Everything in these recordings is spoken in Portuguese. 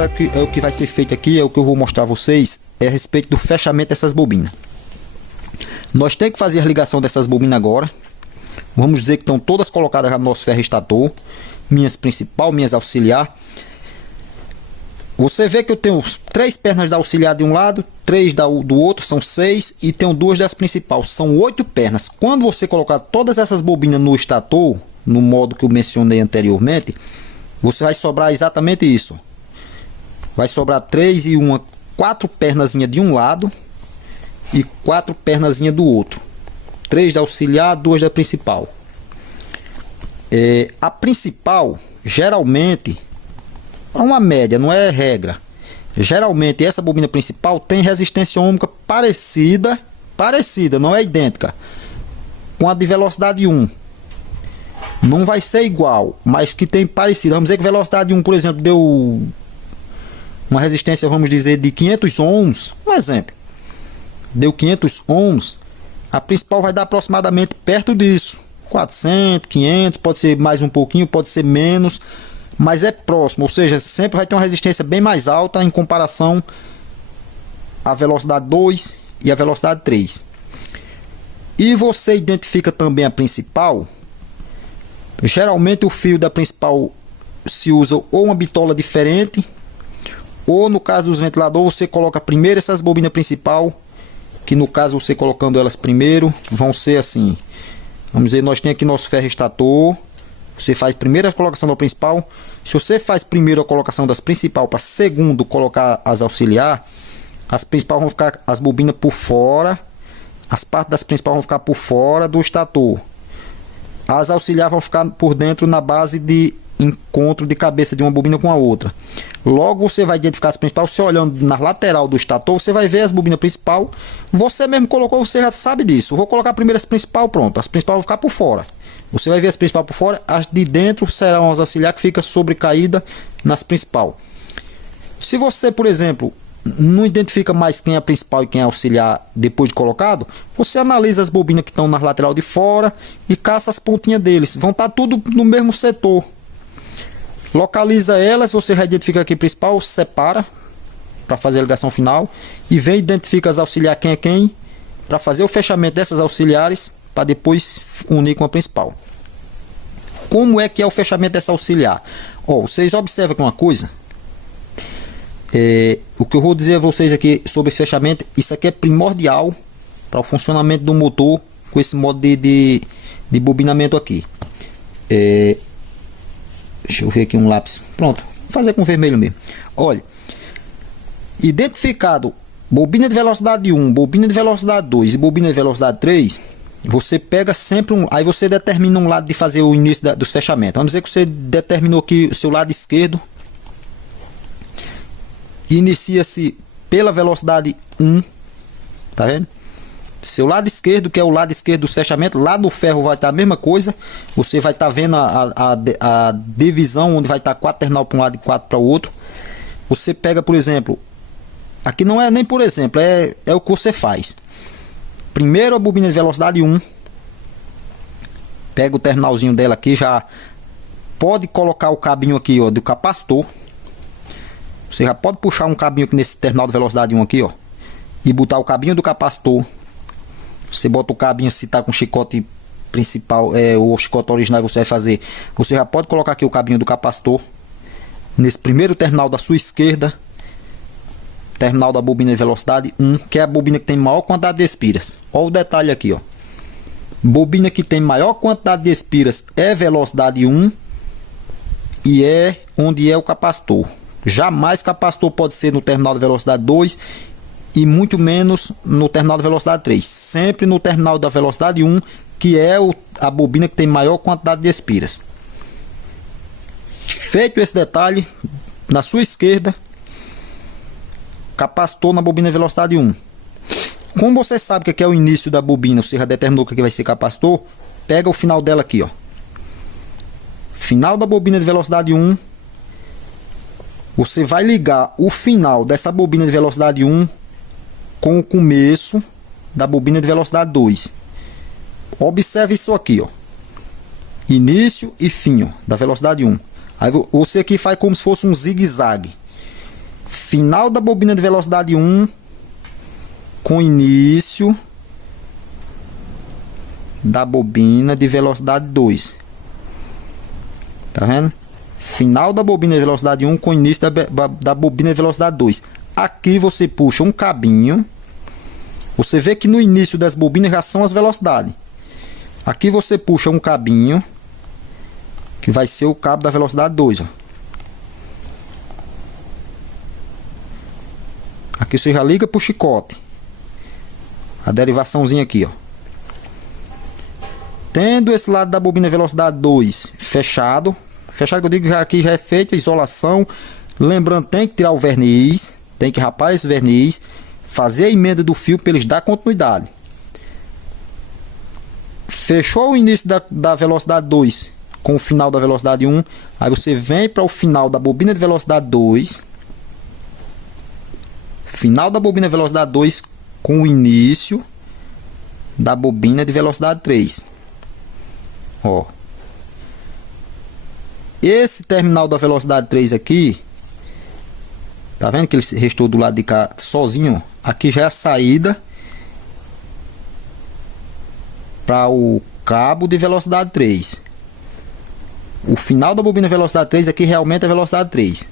agora o que vai ser feito aqui, é o que eu vou mostrar a vocês, é a respeito do fechamento dessas bobinas. Nós temos que fazer a ligação dessas bobinas agora. Vamos dizer que estão todas colocadas no nosso ferro estator. Minhas principal, minhas auxiliar. Você vê que eu tenho 3 pernas da auxiliar de um lado, 3 do outro, são 6. E tenho 2 das principais, são 8 pernas. Quando você colocar todas essas bobinas no estator, no modo que eu mencionei anteriormente, você vai sobrar exatamente isso. Vai sobrar 3 e 4 pernazinhas de um lado e 4 pernazinhas do outro. 3 da auxiliar, 2 da principal. A principal, geralmente, é uma média, não é regra. Geralmente essa bobina principal tem resistência ômica parecida, não é idêntica, com a de velocidade 1. Não vai ser igual, mas que tem parecido. Vamos dizer que velocidade 1, por exemplo, deu uma resistência, vamos dizer, de 500 ohms. Um exemplo. Deu 500 ohms. A principal vai dar aproximadamente perto disso. 400, 500, pode ser mais um pouquinho, pode ser menos. Mas é próximo, ou seja, sempre vai ter uma resistência bem mais alta em comparação à velocidade 2 e à velocidade 3. E você identifica também a principal. Geralmente o fio da principal se usa ou uma bitola diferente, ou no caso dos ventiladores você coloca primeiro essas bobinas principal, que no caso você colocando elas primeiro vão ser assim. Vamos dizer, nós temos aqui nosso ferro estator. Você faz primeiro a colocação da principal. Se você faz primeiro a colocação das principal para segundo colocar as auxiliar, as principais vão ficar, as bobinas por fora, as partes das principais vão ficar por fora do estator. As auxiliar vão ficar por dentro na base de encontro de cabeça de uma bobina com a outra. Logo você vai identificar as principais, você olhando na lateral do estator, você vai ver as bobinas principal. Você mesmo colocou, você já sabe disso. Eu vou colocar primeiro as principal, pronto. As principais vão ficar por fora. Você vai ver as principais por fora, as de dentro serão as auxiliar que fica sobrecaída nas principal. Se você, por exemplo, não identifica mais quem é a principal e quem é auxiliar depois de colocado, você analisa as bobinas que estão na lateral de fora e caça as pontinhas deles. Vão estar tudo no mesmo setor. Localiza elas, você já identifica aqui principal, separa para fazer a ligação final e vem identifica as auxiliar quem é quem para fazer o fechamento dessas auxiliares para depois unir com a principal. Como é que é o fechamento dessa auxiliar? Vocês observam aqui uma coisa. O que eu vou dizer a vocês aqui sobre esse fechamento, isso aqui é primordial para o funcionamento do motor com esse modo de bobinamento aqui. Deixa eu ver aqui um lápis. Pronto, vou fazer com vermelho mesmo. Olha, identificado bobina de velocidade 1, bobina de velocidade 2 e bobina de velocidade 3, você pega sempre aí você determina um lado de fazer o início dos fechamentos. Vamos dizer que você determinou aqui o seu lado esquerdo. Inicia-se pela velocidade 1, tá vendo? Seu lado esquerdo, que é o lado esquerdo dos fechamentos, lá no ferro vai estar a mesma coisa. Você vai estar vendo a divisão, onde vai estar 4 terminal para um lado e 4 para o outro. Você pega, por exemplo, aqui não é nem por exemplo, é o que você faz. Primeiro a bobina de velocidade 1. Pega o terminalzinho dela aqui, já pode colocar o cabinho aqui, ó, do capacitor. Você já pode puxar um cabinho aqui nesse terminal de velocidade 1 aqui, ó, e botar o cabinho do capacitor. Você bota o cabinho, se tá com chicote principal, o chicote original você vai fazer. Você já pode colocar aqui o cabinho do capacitor nesse primeiro terminal da sua esquerda, terminal da bobina de velocidade 1, que é a bobina que tem maior quantidade de espiras. Olha o detalhe aqui, ó. Bobina que tem maior quantidade de espiras é velocidade 1 e é onde é o capacitor. Jamais capacitor pode ser no terminal de velocidade 2 e muito menos no terminal de velocidade 3. Sempre no terminal da velocidade 1, que é a bobina que tem maior quantidade de espiras. Feito esse detalhe, na sua esquerda, capacitor na bobina de velocidade 1. Como você sabe que aqui é o início da bobina, você já determinou que aqui vai ser capacitor, pega o final dela aqui, ó. Final da bobina de velocidade 1. Você vai ligar o final dessa bobina de velocidade 1 com o começo da bobina de velocidade 2. Observe isso aqui, ó. Início e fim, ó, da velocidade 1. Aí você aqui faz como se fosse um zigue-zague. final da bobina de velocidade 1 com início da bobina de velocidade 2. Tá vendo? Final da bobina de velocidade 1 com início da bobina de velocidade 2. Aqui você puxa um cabinho. Você vê que no início das bobinas já são as velocidades. Aqui você puxa um cabinho, que vai ser o cabo da velocidade 2. Ó. Aqui você já liga para o chicote. A derivaçãozinha aqui, ó. Tendo esse lado da bobina velocidade 2 fechado. Fechado que eu digo já aqui já é feita a isolação. Lembrando, tem que tirar o verniz. Tem que rapar esse verniz. Fazer a emenda do fio para eles dar continuidade. Fechou o início da velocidade 2 com o final da velocidade 1. Aí você vem para o final da bobina de velocidade 2. Final da bobina de velocidade 2 com o início da bobina de velocidade 3. Ó. Esse terminal da velocidade 3 aqui, tá vendo que ele restou do lado de cá sozinho? Aqui já é a saída para o cabo de velocidade 3. O final da bobina de velocidade 3 aqui realmente é velocidade 3.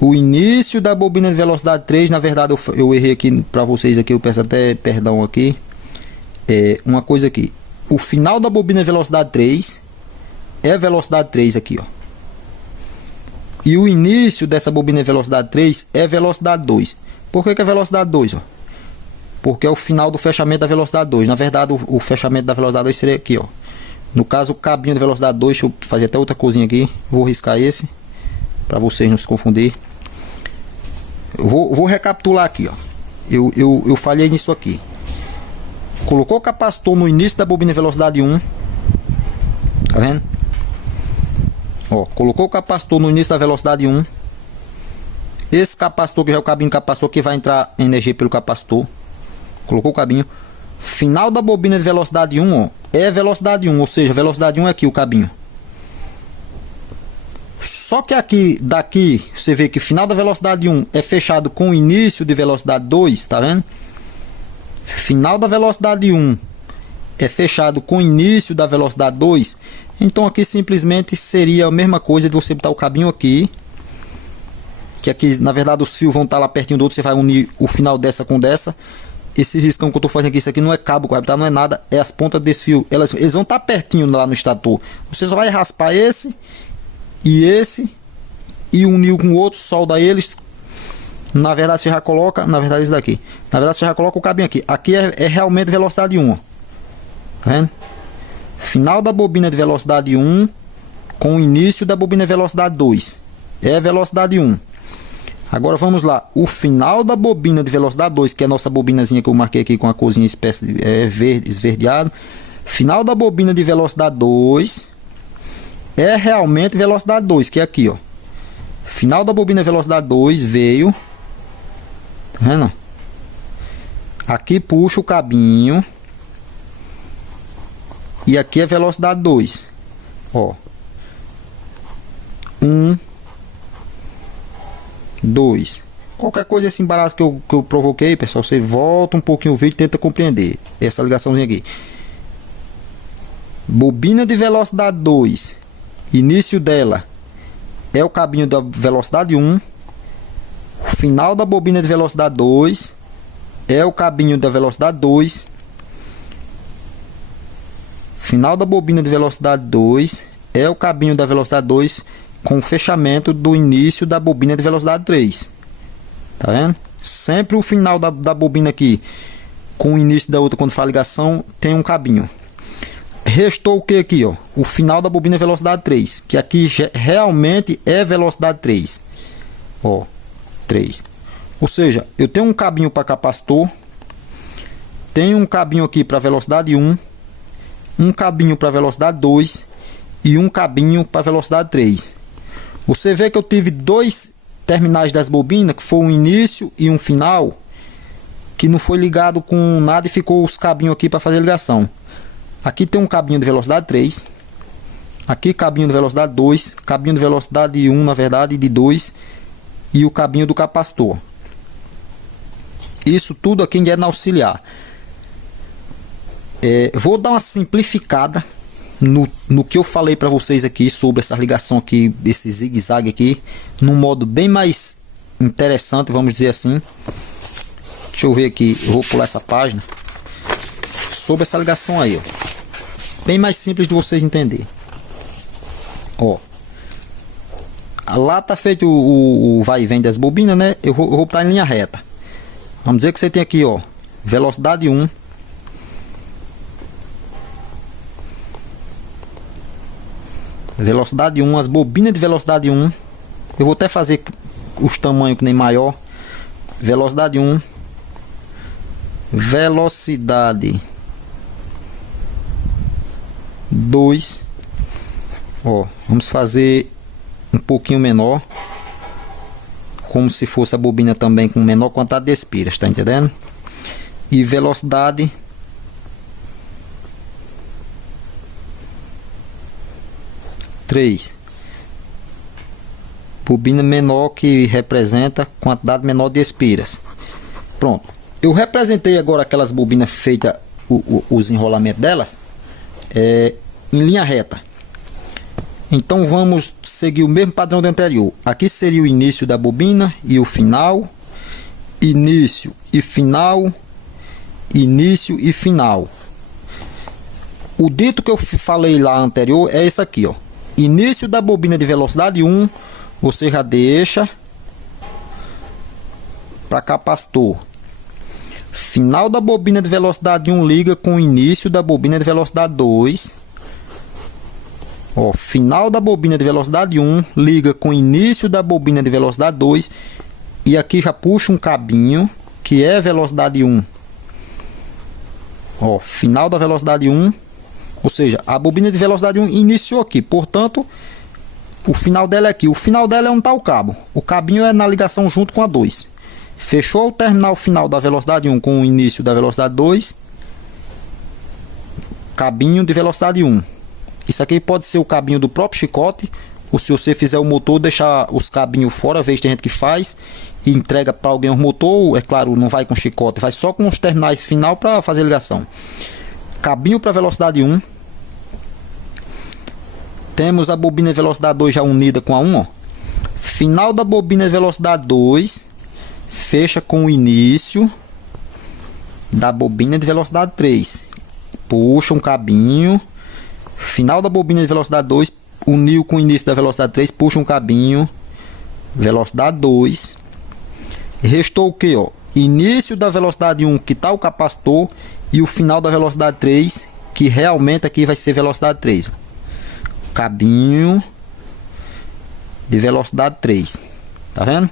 O início da bobina de velocidade 3, na verdade eu errei aqui para vocês aqui, eu peço até perdão aqui. Uma coisa aqui. O final da bobina de velocidade 3 é velocidade 3 aqui, ó. E o início dessa bobina de velocidade 3 é velocidade 2. Por que é velocidade 2, ó? Porque é o final do fechamento da velocidade 2. Na verdade, o fechamento da velocidade 2 seria aqui, ó. No caso, o cabinho de velocidade 2, deixa eu fazer até outra coisinha aqui. Vou riscar esse, para vocês não se confundir. Vou recapitular aqui, ó. Eu falhei nisso aqui. Colocou o capacitor no início da bobina de velocidade 1. Tá vendo? Ó, colocou o capacitor no início da velocidade 1. Esse capacitor que já é o cabinho capacitor que vai entrar energia pelo capacitor. Colocou o cabinho. Final da bobina de velocidade 1, ó, é velocidade 1, ou seja, velocidade 1 é aqui o cabinho. Só que aqui, daqui, você vê que final da velocidade 1 é fechado com o início de velocidade 2, tá vendo? Final da velocidade 1 é fechado com o início da velocidade 2. Então aqui simplesmente seria a mesma coisa de você botar o cabinho aqui. Que aqui, na verdade, os fios vão estar lá pertinho do outro. Você vai unir o final dessa com dessa. Esse riscão que eu estou fazendo aqui, isso aqui não é cabo, tá? Não é nada, é as pontas desse fio. Eles vão estar pertinho lá no estator. Você só vai raspar esse e unir com o outro, solda eles. Na verdade você já coloca, na verdade isso daqui. Na verdade você já coloca o cabinho aqui. Aqui é realmente velocidade 1, ó. Tá vendo? Final da bobina de velocidade 1 com o início da bobina de velocidade 2. É velocidade 1. Agora vamos lá. O final da bobina de velocidade 2, que é a nossa bobinazinha que eu marquei aqui com a corzinha espécie verde, esverdeado. Final da bobina de velocidade 2 é realmente velocidade 2, que é aqui, ó. Final da bobina de velocidade 2 veio. Tá vendo? Aqui puxa o cabinho. E aqui é velocidade 2. Ó. 1, 2. Qualquer coisa, esse embaraço que eu provoquei, pessoal, você volta um pouquinho o vídeo e tenta compreender essa ligaçãozinha aqui. Bobina de velocidade 2. Início dela é o cabinho da velocidade 1. Final da bobina de velocidade 2 é o cabinho da velocidade 2. Final da bobina de velocidade 2 é o cabinho da velocidade 2 com o fechamento do início da bobina de velocidade 3. Tá vendo? Sempre o final da bobina aqui com o início da outra, quando faz ligação, tem um cabinho. Restou o que aqui, ó? O final da bobina de velocidade 3, que aqui realmente é velocidade 3. Ó, 3. Ou seja, eu tenho um cabinho para capacitor, tenho um cabinho aqui para velocidade 1, um cabinho para velocidade 2 e um cabinho para velocidade 3. Você vê que eu tive dois terminais das bobinas, que foi um início e um final, que não foi ligado com nada e ficou os cabinhos aqui para fazer ligação. Aqui tem um cabinho de velocidade 3, aqui cabinho de velocidade 2, cabinho de velocidade 1, na verdade, de 2, e o cabinho do capacitor. Isso tudo aqui é na auxiliar. Vou dar uma simplificada no que eu falei para vocês aqui sobre essa ligação aqui, esse zigue-zague aqui, num modo bem mais interessante, vamos dizer assim. Deixa eu ver aqui, eu vou pular essa página. Sobre essa ligação aí, ó. Bem mais simples de vocês entenderem. Ó. Lá tá feito o vai e vem das bobinas, né? Eu vou botar em linha reta. Vamos dizer que você tem aqui, ó, velocidade 1. Velocidade 1, as bobinas de velocidade 1. Eu vou até fazer os tamanhos que nem maior. Velocidade 1. Velocidade 2. Ó, vamos fazer um pouquinho menor, como se fosse a bobina também com menor quantidade de espiras, tá entendendo? E velocidade 3. Bobina menor que representa quantidade menor de espiras. Pronto. Eu representei agora aquelas bobinas feitas, os enrolamentos delas, em linha reta. Então vamos seguir o mesmo padrão do anterior. Aqui seria o início da bobina e o final. Início e final. Início e final. O dito que eu falei lá anterior é esse aqui, ó. Início da bobina de velocidade 1, você já deixa para capacitor. Final da bobina de velocidade 1 liga com o início da bobina de velocidade 2. Ó, final da bobina de velocidade 1 liga com o início da bobina de velocidade 2. E aqui já puxa um cabinho que é velocidade 1. Ó, final da velocidade 1. Ou seja, a bobina de velocidade 1 iniciou aqui. Portanto, o final dela é aqui. O final dela é onde está o cabo. O cabinho é na ligação junto com a 2. Fechou o terminal final da velocidade 1 com o início da velocidade 2. Cabinho de velocidade 1. Isso aqui pode ser o cabinho do próprio chicote. Ou se você fizer o motor, deixar os cabinhos fora. Às vezes tem gente que faz e entrega para alguém o motor. É claro, não vai com chicote. Vai só com os terminais final para fazer ligação. Cabinho para velocidade 1. Temos a bobina de velocidade 2 já unida com a 1. Ó. Final da bobina de velocidade 2. Fecha com o início da bobina de velocidade 3. Puxa um cabinho. Final da bobina de velocidade 2. Uniu com o início da velocidade 3. Puxa um cabinho. Velocidade 2. Restou o que? Ó? Início da velocidade 1, que está o capacitor. E o final da velocidade 3, que realmente aqui vai ser velocidade 3. Cabinho de velocidade 3. Tá vendo?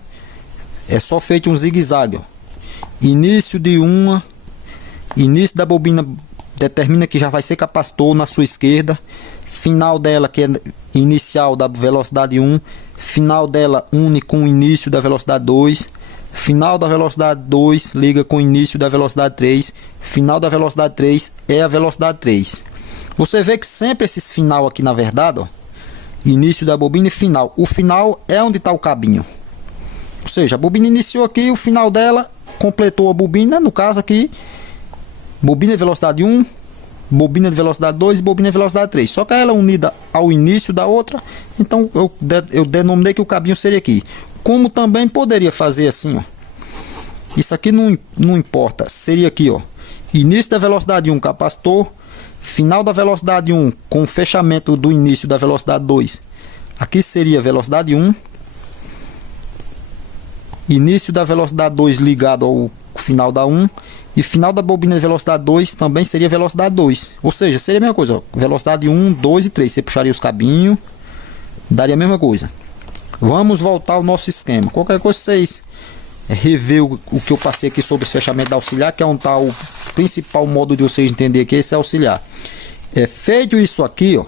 É só feito um zigue-zague. Início de uma. Início da bobina determina que já vai ser capacitor na sua esquerda. Final dela que é inicial da velocidade 1. Final dela une com o início da velocidade 2. Final da velocidade 2 liga com o início da velocidade 3. Final da velocidade 3 é a velocidade 3. Você vê que sempre esses final aqui, na verdade, ó, início da bobina e final. O final é onde está o cabinho. Ou seja, a bobina iniciou aqui, o final dela completou a bobina, no caso aqui, bobina de velocidade 1, bobina de velocidade 2 e bobina de velocidade 3. Só que ela é unida ao início da outra, então eu denominei que o cabinho seria aqui. Como também poderia fazer assim, ó. Isso aqui não importa, seria aqui, ó. Início da velocidade 1, capacitor. Final da velocidade 1 com o fechamento do início da velocidade 2. Aqui seria velocidade 1. Início da velocidade 2 ligado ao final da 1. E final da bobina de velocidade 2 também seria velocidade 2. Ou seja, seria a mesma coisa, ó. Velocidade 1, 2 e 3. Você puxaria os cabinhos, daria a mesma coisa. Vamos voltar ao nosso esquema. Qualquer coisa vocês rever o que eu passei aqui sobre o fechamento da auxiliar, que é um tal principal modo de vocês entender que esse é auxiliar. É feito isso aqui, ó.